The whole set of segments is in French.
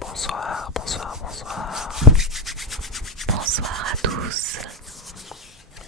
Bonsoir, bonsoir, bonsoir. Bonsoir à tous.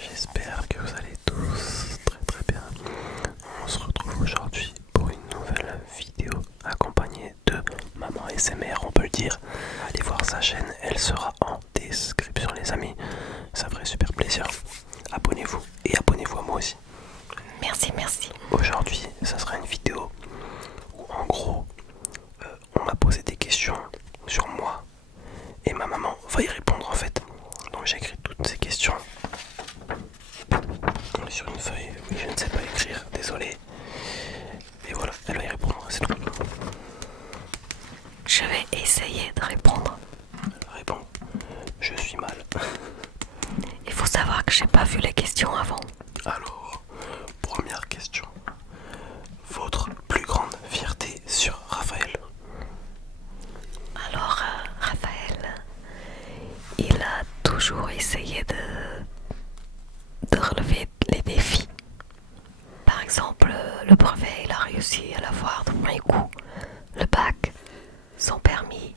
J'espère que vous allez tous très très bien. On se retrouve aujourd'hui pour une nouvelle vidéo accompagnée de Maman SMR, on peut le dire. Allez voir sa chaîne, elle sera en description les amis. Ça ferait super plaisir. Abonnez-vous et abonnez-vous à moi aussi. Merci, merci. Aujourd'hui, ça sera une vidéo où en gros, on m'a posé des questions sur moi et ma maman va y répondre en fait. Donc j'ai écrit toutes ces questions sur une feuille. Oui, je ne sais pas écrire, désolé. Et voilà, elle va y répondre, c'est tout. Je vais essayer de répondre. Réponds, je suis mal. Il faut savoir que j'ai pas vu les questions avant. Alors, première question. Votre plus grande fierté sur Raphaël? Alors, Raphaël, il a toujours essayé de relever les défis. Par exemple, le brevet, il a réussi à l'avoir du premier coup. Le bac, son permis,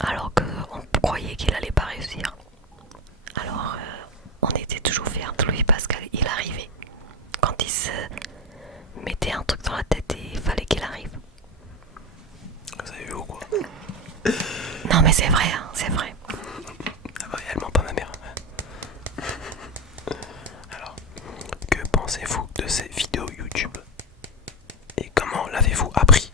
alors qu'on croyait qu'il allait pas réussir. Alors, on était toujours fiers de lui parce qu'il arrivait. Quand il se mettait un truc dans la tête, il fallait qu'il arrive. Vous avez vu ou quoi? Non mais c'est vrai, hein, c'est vrai. Ah bah, elle ment pas ma mère. Alors, que pensez-vous de ces vidéos YouTube? Et comment l'avez-vous appris?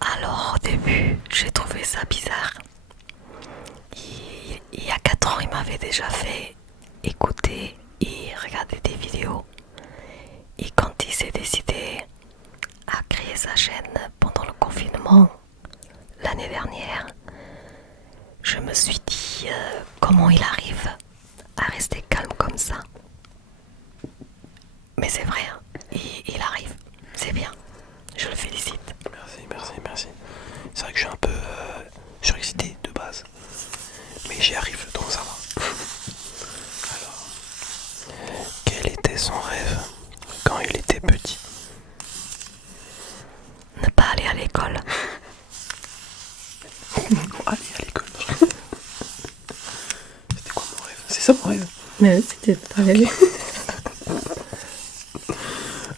Alors au début, j'ai trouvé ça bizarre. Il y a 4 ans, il m'avait déjà fait écouter et regarder des vidéos. Et quand il s'est décidé à créer sa chaîne pendant le confinement l'année dernière, je me suis dit comment il arrive à rester calme comme ça. Mais c'est vrai, hein, il arrive, c'est bien, je le félicite. Merci, merci, merci. C'est vrai que je suis un peu surexcité de base. Mais j'y arrive, donc ça va. Alors, quel était son rêve quand il était petit? Ne pas aller à l'école. Aller à l'école. C'était quoi mon rêve? C'est ça mon rêve? Mais c'était pareil.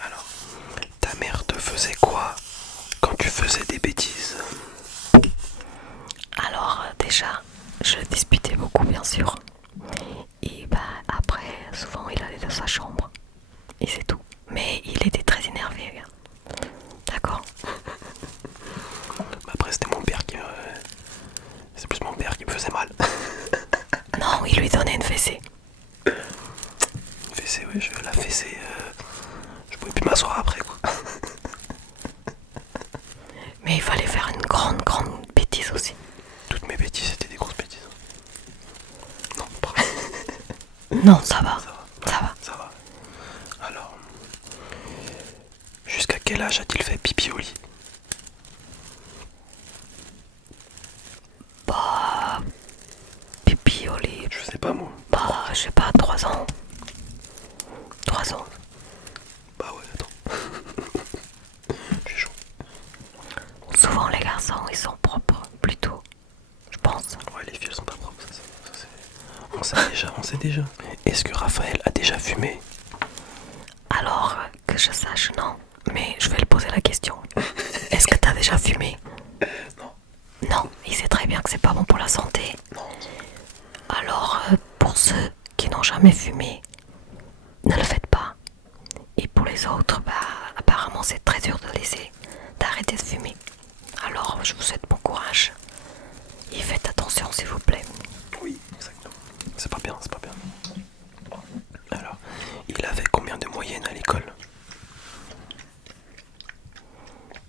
Alors, ta mère te faisait quoi quand tu faisais des bêtises? Alors déjà, je le disputais beaucoup bien sûr. Et bah après, souvent il allait dans sa chambre. Et c'est tout. Mais il était très énervé. D'accord. Après c'était mon père qui c'est plus mon père qui me faisait mal. Non, il lui donnait une fessée. Une fessée, oui, la fessée, je pouvais plus m'asseoir après quoi. Mais il fallait faire une grande, grande bêtise aussi. Toutes mes bêtises c'était des grosses bêtises. Non, pas vrai. Non, ça va. Ça va, Ça va. ça va. Alors, jusqu'à quel âge a-t-il fait pipi au lit? Bah, pipi au lit. Je sais pas moi. Bah, je sais pas, 3 ans. 3 ans. Bah ouais, attends. Je suis chaud. Souvent les garçons, ils sont propres, plutôt. Je pense. Ouais, les filles elles sont pas propres, on sait déjà, on sait déjà. Est-ce que Raphaël a déjà fumé? Alors, que je sache, non. Mais je vais lui poser la question. Est-ce que t'as déjà fumé? Non. Non, il sait très bien que c'est pas bon pour la santé. Non. Alors, pour ceux qui n'ont jamais fumé, ne le faites pas. Et pour les autres, bah, apparemment c'est très dur d'arrêter de fumer. Alors, je vous souhaite bon courage. Et faites attention, s'il vous plaît. Oui, exactement. C'est pas bien, c'est pas bien. Alors, il avait combien de moyenne à l'école?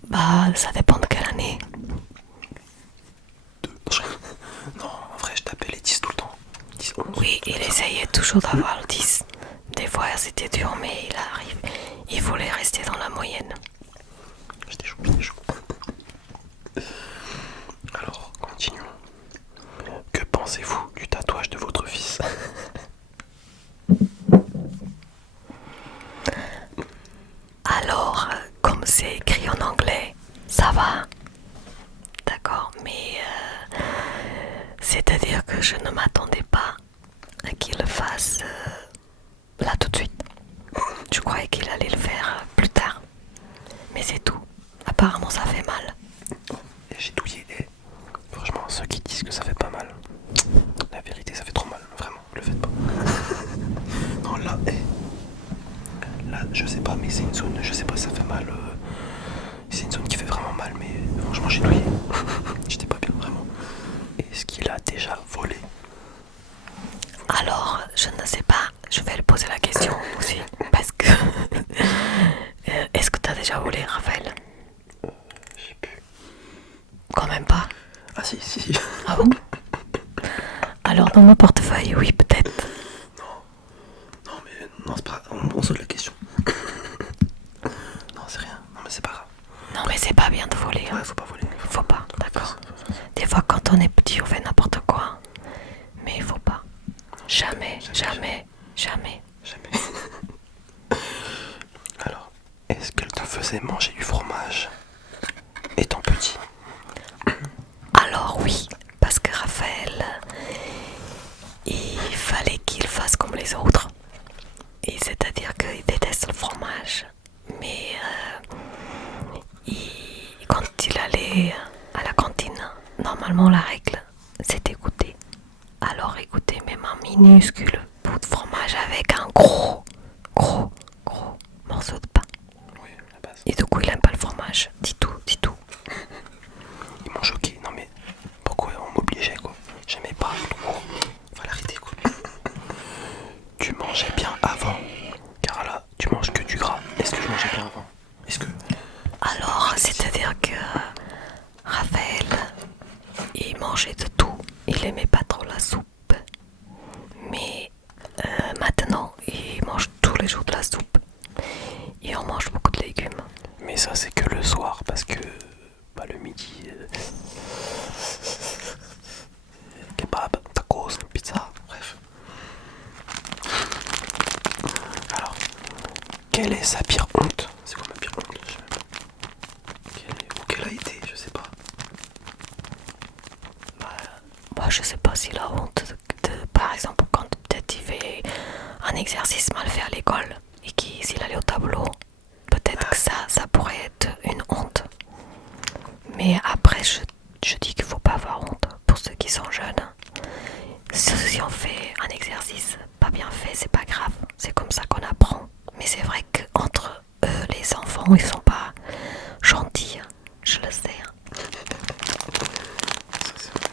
Bah, ça dépend de quelle année. Deux. Non, en vrai, je tapais les 10 tout le temps. 10, 11. Oui, il essayait toujours d'avoir le 10. Des fois, c'était dur, mais il arrive. Il voulait rester dans la moyenne. J'étais chaud, j'étais chaud. Alors, continuons. Que pensez-vous du tatouage de votre fils? Alors, comme c'est écrit en anglais, ça va. c'est-à-dire que je ne m'attendais pas à qu'il le fasse là tout de suite. Je croyais qu'il allait le faire plus tard. Mais c'est tout. Apparemment ça fait mal. Et j'ai douillé. Et franchement, ceux qui disent que ça fait pas mal, la vérité, ça fait trop mal. Vraiment, le faites pas. Non, là, là, je sais pas, mais c'est une zone, je sais pas, ça fait mal. C'est une zone qui fait vraiment mal, mais franchement, j'ai douillé. J'étais pas bien, vraiment. Est-ce qu'il a déjà volé? Alors, je ne sais pas. Je vais lui poser la question aussi. Parce que... est-ce que tu as déjà volé, Raphaël? Je sais plus. Quand même pas. Ah si, si. Ah bon? Alors, dans mon portefeuille, oui, peut-être. Non, mais non, c'est pas grave. On saute la question. Non, c'est rien. Non, mais c'est pas grave. Non, mais c'est pas bien de voler. Hein. Ouais, faut pas voler. Faut pas, d'accord. Des fois, quand on est petit, on fait n'importe quoi. Mais il faut pas. Jamais, jamais, jamais. Jamais. Alors, est-ce qu'elle te faisait manger du fromage étant petit? Alors oui, parce que Raphaël, il fallait qu'il fasse comme les autres. Et c'est-à-dire qu'il déteste le fromage. Mais quand il allait à la cantine, normalement la règle, c'était goûter. Alors il goûtait même un minuscule bout de fromage avec un gros morceau de pain. Oui, la base. Et du coup il aime pas le fromage. Dis tout, dis tout. Ils m'ont choqué. Non, mais pourquoi on m'obligeait, quoi? J'aimais pas. Fallait arrêter, quoi. Tu mangeais bien avant. Car là, tu manges que du gras. Est-ce que je mangeais bien avant? Est-ce que... Alors, c'est-à-dire que Raphaël, il mangeait de tout. Il aimait pas trop la soupe. Mais maintenant, il mange tous les jours de la soupe. Et on mange beaucoup de légumes. Mais ça, c'est que le soir, parce que bah, le midi, kebab, tacos, pizza, bref. Alors, quelle est sa pire honte? C'est quoi ma pire honte? Je sais même pas. Quelle a été? Je sais pas. Moi, je sais pas s'il a honte par exemple, quand peut-être il fait un exercice mal fait à l'école et s'il allait au tableau, peut-être que ça pourrait être une honte. Mais après, je dis qu'il faut pas avoir honte pour ceux qui sont jeunes. Si on fait un exercice pas bien fait, c'est pas grave. C'est comme ça qu'on apprend. Mais c'est vrai qu'entre eux, les enfants, ils sont pas gentils. Je le sais.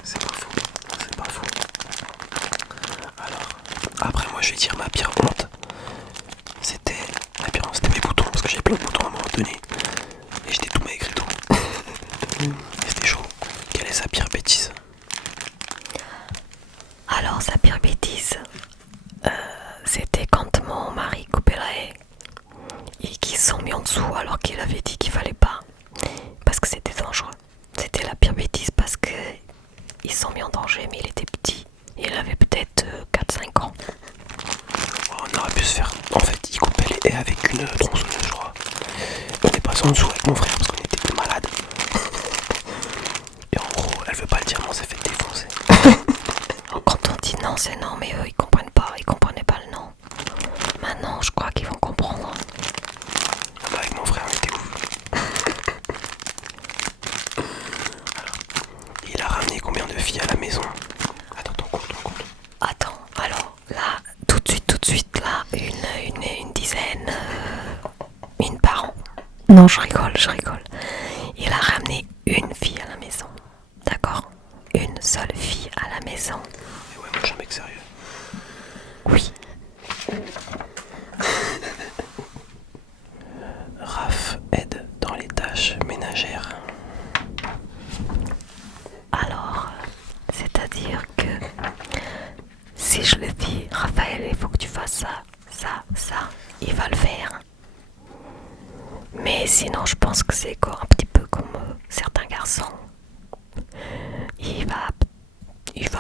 C'est pas faux. C'est pas faux. Alors, après, moi, je vais dire ma pire honte. C'était mes boutons, parce que j'avais plein de boutons à un moment donné. Et j'étais tout maigre et tout. Et c'était chaud. Quelle est sa pire bêtise? Alors, sa pire bêtise, c'était quand mon mari coupait la haie et qu'ils se sont mis en dessous alors qu'il avait dit qu'il fallait pas parce que c'était dangereux. C'était la pire bêtise parce que ils se sont mis en danger, mais il était petit. Il avait peut-être 4-5 ans. On aurait pu se faire. En fait, il coupait les haies avec une tronçonneuse, je crois. On est passé en dessous avec mon frère parce qu'on était plus malades. Et en gros, elle veut pas le dire, mais on s'est fait défoncer. Quand on dit non, c'est non, mais eux ils comprennent pas, ils comprenaient pas le non. Maintenant, je crois qu'ils vont comprendre. Bah, avec mon frère, on était ouf. Alors, il a ramené combien de filles à la maison? Attends, on compte. Attends, alors là, tout de suite, là, une dizaine, une par an. Non, je rigole. Il a ramené une fille à la maison. D'accord? Une seule fille à la maison. Et ouais, moi je suis un mec sérieux. Oui. Raph aide dans les tâches ménagères. Alors, c'est-à-dire que si je le dis, Raphaël, il faut que tu fasses ça, il va le faire. Mais sinon, je pense que c'est un petit peu comme certains garçons. Il va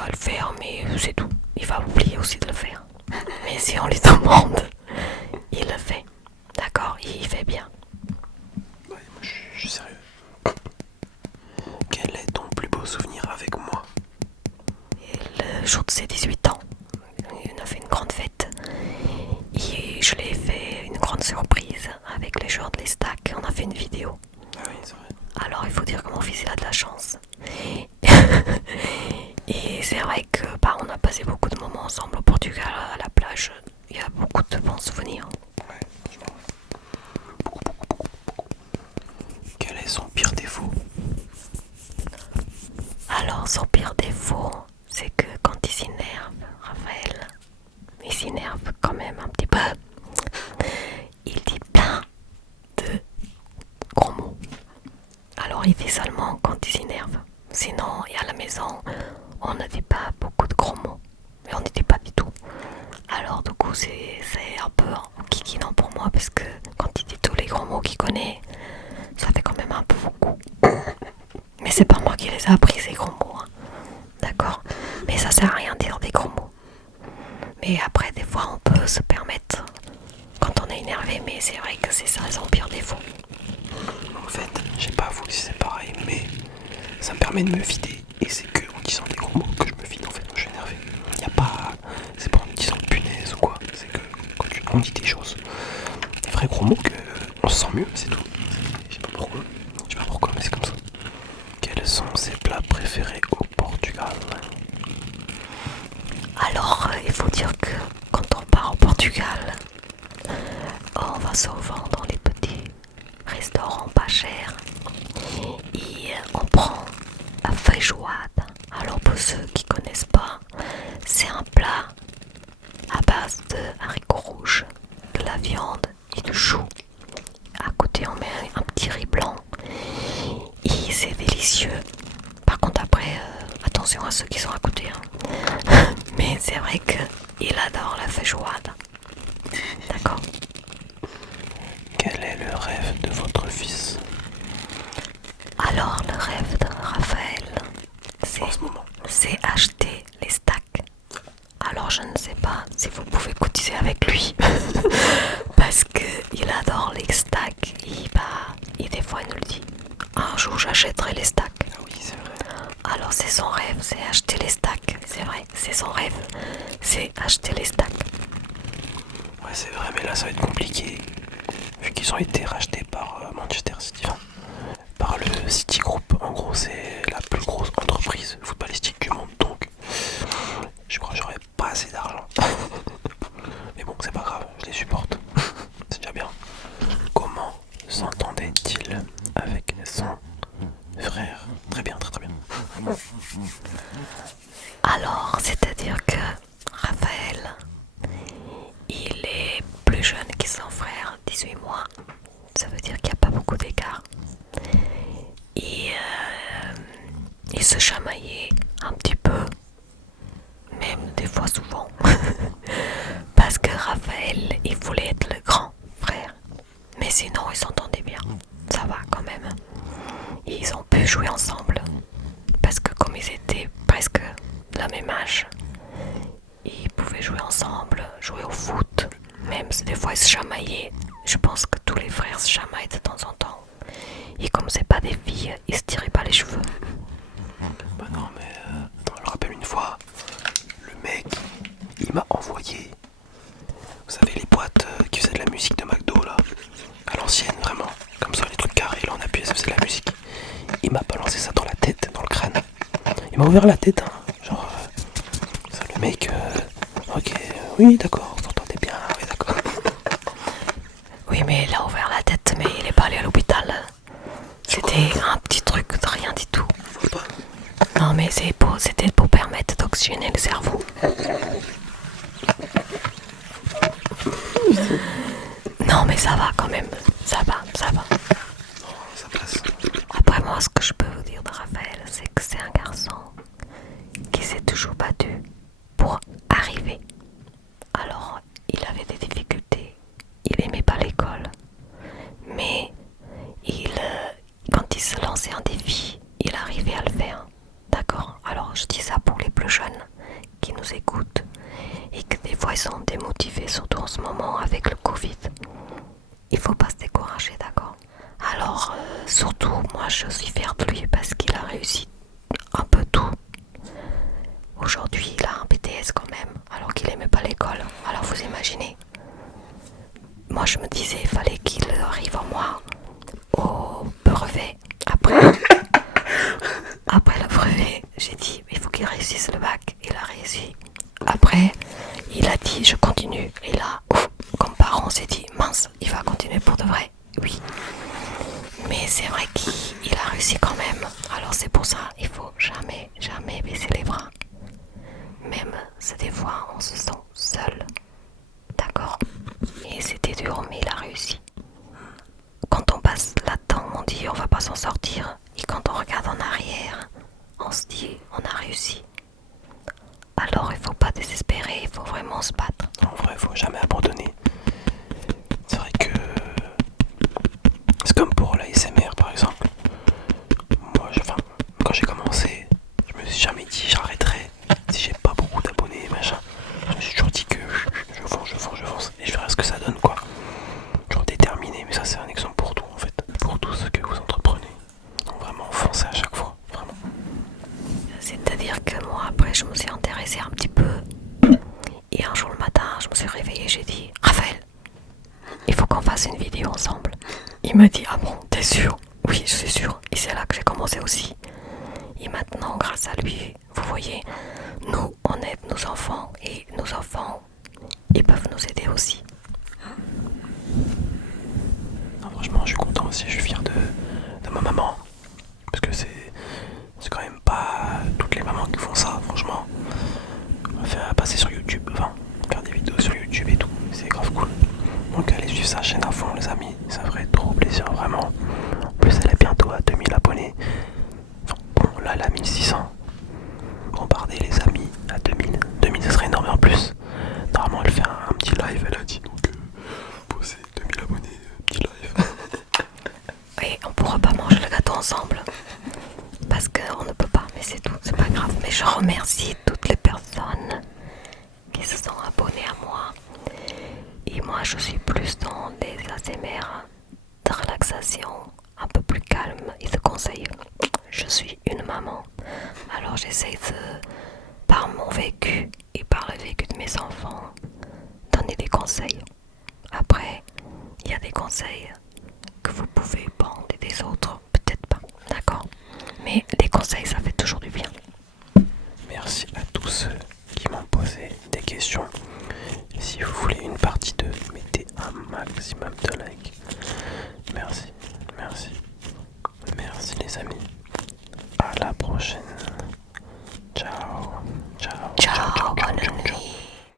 le faire, mais c'est tout. Il va oublier aussi de le faire. Mais si on lui demande, il le fait. D'accord? Il fait bien. Ouais, moi je suis sérieux. Quel est ton plus beau souvenir avec moi? Et avec les joueurs de l'Estac, on a fait une vidéo. Ah oui, c'est vrai. Alors il faut dire que mon fils il a de la chance. Et c'est vrai que on a passé beaucoup de moments ensemble au Portugal, à la plage. Il y a beaucoup de bons souvenirs. Ouais, franchement. Quel est son pire défaut? Alors son pire défaut, c'est que quand il s'énerve, Raphaël, il s'énerve quand même un petit peu. Il dit plein de gros mots. Alors il dit seulement quand il s'énerve. Sinon, et à la maison, on ne dit pas beaucoup de gros mots. Mais on ne dit pas du tout. Alors du coup, c'est un peu kikinant pour moi parce que quand il dit tous les gros mots qu'il connaît, ça fait quand même un peu beaucoup. Mais c'est pas moi qui les ai appris ces gros mots. Hein. D'accord? Mais ça sert à rien de dire des gros mots. Mais après, des fois, on peut se permettre quand on est énervé. Mais c'est vrai que c'est ça son pire défaut. En fait, je sais pas vous si c'est pareil, mais ça me permet de me vider. Et c'est que en disant des gros mots que je me vide en fait quand je suis énervé. Y a pas. C'est pas en disant punaise ou quoi. C'est que quand on dit des choses, des vrais gros mots, que on se sent mieux, c'est tout. Je sais pas pourquoi. Je sais pas pourquoi, mais c'est comme ça. Quels sont ses plats préférés au Portugal? Alors, il faut dire que quand on part au Portugal, on va souvent dans les petits restaurants pas chers et on prend la feijoada. Alors pour ceux qui connaissent pas, c'est un plat à base de haricots rouges, de la viande et du chou. À côté on met un petit riz blanc et c'est délicieux. Par contre après, attention à ceux qui sont à côté. Hein. Mais c'est vrai qu'il adore la feijoada. D'accord. Quel est le rêve de votre fils Alors le rêve de Raphaël, en ce moment? c'est acheter les stacks. Alors je ne sais pas si vous pouvez cotiser avec lui parce que il adore les stacks et des fois il nous le dit. Un jour j'achèterai les stacks. Ah oui, c'est vrai. Alors c'est son rêve, c'est acheter les stacks. C'est vrai, c'est son rêve, c'est acheter les stacks. Ouais, c'est vrai, mais là ça va être compliqué. Vu qu'ils ont été rachetés par Manchester City, enfin, par le City Group. En gros, c'est la plus grosse entreprise footballistique du monde. Donc, je crois que j'aurais pas assez d'argent. Mais bon, c'est pas grave, je les supporte. C'est déjà bien. Comment s'entendait-il avec son frère? Très bien, très très bien. Alors, c'est-à-dire que Raphaël, il est plus jeune que son frère, 18 mois. Ça veut dire qu'il n'y a pas beaucoup d'écart. Et il se chamaillait un petit peu, même des fois souvent. Parce que Raphaël, il voulait être le grand frère. Mais sinon, ils s'entendaient bien. Ça va quand même. Et ils ont pu jouer ensemble. Parce que comme ils étaient presque de la même âge, ils pouvaient jouer ensemble, jouer au foot. Même si des fois ils se chamaillaient. Je pense que tous les frères se chamaillent de temps en temps. Et comme c'est pas des filles, ils se tiraient pas les cheveux. Bah non, mais attends, je me rappelle une fois, le mec, il m'a envoyé, vous savez, les boîtes qui faisaient de la musique de McDo là, à l'ancienne vraiment, comme ça les trucs carrés, là on appuyait, ça faisait de la musique. Il m'a balancé ça dans la tête, dans le crâne. Il m'a ouvert la tête, hein. Genre, ça, le mec, ok, oui d'accord, vous entendez bien, oui d'accord. Oui, mais il a ouvert la tête, mais il est pas allé à l'hôpital. C'était un petit truc de rien du tout. Faut pas. Non, mais c'était pour permettre d'oxygéner le cerveau. Non, mais ça va quand même. Ça va, ça va. Ça passe. Après, moi, ce que je peux vous dire de Raphaël, c'est que c'est un garçon qui s'est toujours battu pour arriver. Alors, il avait des difficultés. Il aimait pas l'école. Mais quand il se lançait un défi, il arrivait à le faire. D'accord? Alors, je dis ça pour les plus jeunes qui nous écoutent et que des fois ils sont démotivés, surtout en ce moment avec le Covid. Il faut pas se décourager, d'accord? Alors, surtout, moi je suis fière de lui parce qu'il a réussi un peu tout. Aujourd'hui, il a un BTS quand même, alors qu'il aimait pas l'école. Alors vous imaginez. Moi je me disais, il fallait qu'il oui. Mais c'est vrai qu'il a réussi quand même. Alors c'est pour ça, il faut jamais, jamais baisser les bras. Même si des fois on se sent seul. D'accord? Et c'était dur, mais il a réussi. Quand on passe là-dedans, on dit on va pas s'en sortir. Et quand on regarde en arrière, on se dit on a réussi. Alors il faut pas désespérer, il faut vraiment se battre. En vrai, faut jamais abandonner. C'est vrai que c'est comme pour la SMR par exemple. Moi, quand j'ai commencé, je me suis jamais dit j'arrêterai si j'ai pas beaucoup d'abonnés, machin. Je me suis toujours dit que je fonce et je verrai ce que ça donne quoi. Toujours déterminé, mais ça c'est un exemple pour tout en fait. Pour tout ce que vous entreprenez. Donc vraiment foncez à chaque fois, vraiment. C'est-à-dire que moi après je me suis intéressée un petit peu. Et un jour le matin, je me suis réveillée, j'ai dit Raphaël, il faut qu'on fasse une vidéo ensemble. Il m'a dit ah bon, t'es sûr? Oui, je suis sûr. Et c'est là que j'ai commencé aussi. Et maintenant, grâce à lui, vous voyez, nous, on aide nos enfants et nos enfants, ils peuvent nous aider aussi. Non, franchement, je suis content aussi, je suis fier de ma maman. Parce que c'est quand même pas toutes les mamans qui font ça, franchement. On va faire passer sur YouTube, enfin, faire des vidéos sur YouTube et tout, c'est grave cool. Donc allez suivre sa chaîne à fond les amis, ça ferait trop plaisir vraiment. En plus elle est bientôt à 2000 abonnés. Enfin, bon là elle a 1600. Bombardez les amis à 2000. 2000 ça serait énorme et en plus. Normalement elle fait un petit live elle a dit donc posez 2000 abonnés, petit live. Et on pourra pas manger le gâteau ensemble. Parce qu'on ne peut pas, mais c'est tout, c'est pas grave. Mais je remercie toutes les personnes qui se sont abonnées à moi. Et moi je suis plus dans des ASMR de relaxation, un peu plus calme et de conseils. Je suis une maman, alors j'essaie de, par mon vécu et par le vécu de mes enfants, donner des conseils. Après, il y a des conseils que vous pouvez prendre et des autres, peut-être pas, d'accord? Mais les conseils, ça fait toujours du bien. Merci à tous ceux qui m'ont posé des questions. Si vous voulez une partie 2, mettez un maximum de likes. Merci, merci, merci les amis. À la prochaine.